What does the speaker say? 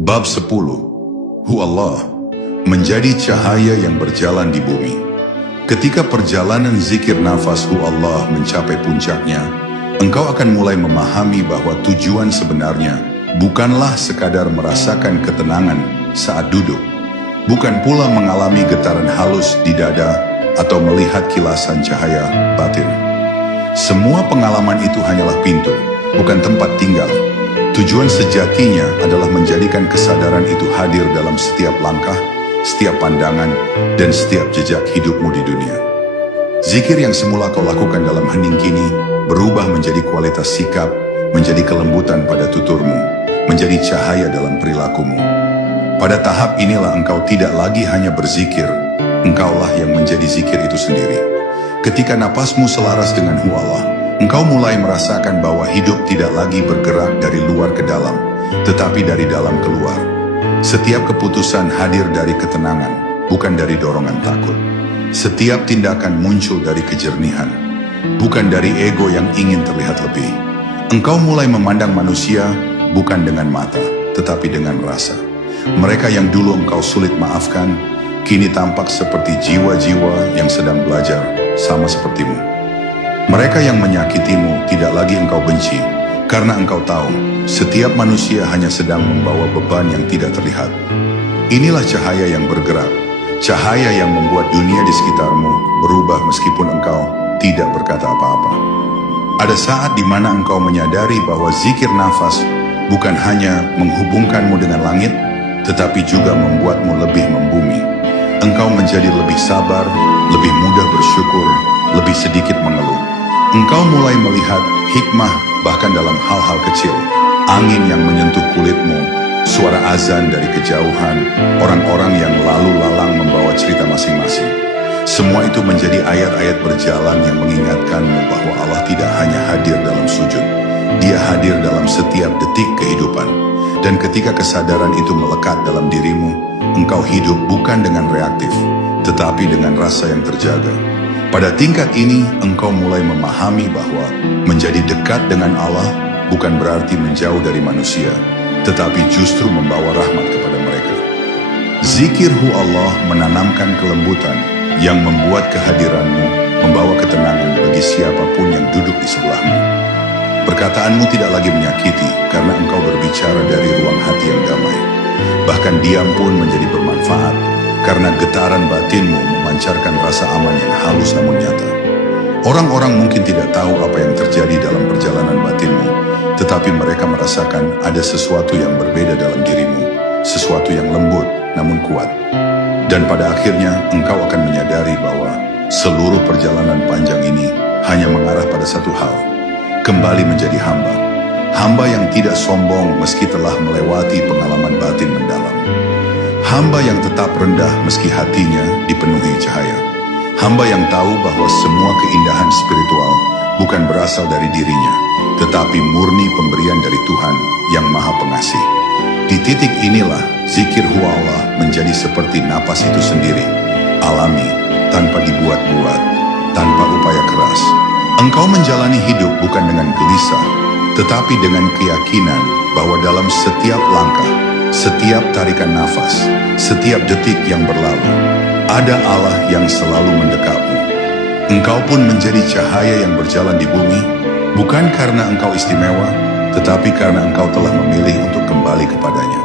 Bab 10. Hu Allah menjadi cahaya yang berjalan di bumi. Ketika perjalanan zikir nafas Hu Allah mencapai puncaknya, engkau akan mulai memahami bahwa tujuan sebenarnya bukanlah sekadar merasakan ketenangan saat duduk, bukan pula mengalami getaran halus di dada atau melihat kilasan cahaya batin. Semua pengalaman itu hanyalah pintu, bukan tempat tinggal. Tujuan sejatinya adalah menjadikan kesadaran itu hadir dalam setiap langkah, setiap pandangan, dan setiap jejak hidupmu di dunia. Zikir yang semula kau lakukan dalam hening kini berubah menjadi kualitas sikap, menjadi kelembutan pada tuturmu, menjadi cahaya dalam perilakumu. Pada tahap inilah engkau tidak lagi hanya berzikir, engkaulah yang menjadi zikir itu sendiri. Ketika napasmu selaras dengan Hu Allah, engkau mulai merasakan bahwa hidup tidak lagi bergerak dari luar ke dalam, tetapi dari dalam keluar. Setiap keputusan hadir dari ketenangan, bukan dari dorongan takut. Setiap tindakan muncul dari kejernihan, bukan dari ego yang ingin terlihat lebih. Engkau mulai memandang manusia bukan dengan mata, tetapi dengan rasa. Mereka yang dulu engkau sulit maafkan, kini tampak seperti jiwa-jiwa yang sedang belajar sama sepertimu. Mereka yang menyakitimu tidak lagi engkau benci, karena engkau tahu setiap manusia hanya sedang membawa beban yang tidak terlihat. Inilah cahaya yang bergerak, cahaya yang membuat dunia di sekitarmu berubah meskipun engkau tidak berkata apa-apa. Ada saat di mana engkau menyadari bahwa zikir nafas bukan hanya menghubungkanmu dengan langit, tetapi juga membuatmu lebih membumi. Engkau menjadi lebih sabar, lebih mudah bersyukur, lebih sedikit mengeluh. Engkau mulai melihat hikmah bahkan dalam hal-hal kecil. Angin yang menyentuh kulitmu, suara azan dari kejauhan, orang-orang yang lalu lalang membawa cerita masing-masing. Semua itu menjadi ayat-ayat berjalan yang mengingatkanmu bahwa Allah tidak hanya hadir dalam sujud. Dia hadir dalam setiap detik kehidupan. Dan ketika kesadaran itu melekat dalam dirimu, engkau hidup bukan dengan reaktif, tetapi dengan rasa yang terjaga. Pada tingkat ini, engkau mulai memahami bahwa menjadi dekat dengan Allah bukan berarti menjauh dari manusia, tetapi justru membawa rahmat kepada mereka. Zikir Hu Allah menanamkan kelembutan yang membuat kehadiranmu membawa ketenangan bagi siapapun yang duduk di sebelahmu. Perkataanmu tidak lagi menyakiti karena engkau berbicara dari ruang hati yang damai. Bahkan diam pun menjadi bermanfaat karena getaran batinmu memancarkan rasa aman yang halus namun nyata. Orang-orang mungkin tidak tahu apa yang terjadi dalam perjalanan batinmu, tetapi mereka merasakan ada sesuatu yang berbeda dalam dirimu, sesuatu yang lembut namun kuat. Dan pada akhirnya engkau akan menyadari bahwa seluruh perjalanan panjang ini hanya mengarah pada satu hal, kembali menjadi hamba. Hamba yang tidak sombong meski telah melewati pengalaman batin mendalam. Hamba yang tetap rendah meski hatinya dipenuhi cahaya. Hamba yang tahu bahwa semua keindahan spiritual bukan berasal dari dirinya, tetapi murni pemberian dari Tuhan yang Maha Pengasih. Di titik inilah zikir Hu Allah menjadi seperti napas itu sendiri, alami, tanpa dibuat-buat, tanpa upaya keras. Engkau menjalani hidup bukan dengan gelisah, tetapi dengan keyakinan bahwa dalam setiap langkah, setiap tarikan nafas, setiap detik yang berlalu, ada Allah yang selalu mendekapmu. Engkau pun menjadi cahaya yang berjalan di bumi, bukan karena engkau istimewa, tetapi karena engkau telah memilih untuk kembali kepadanya.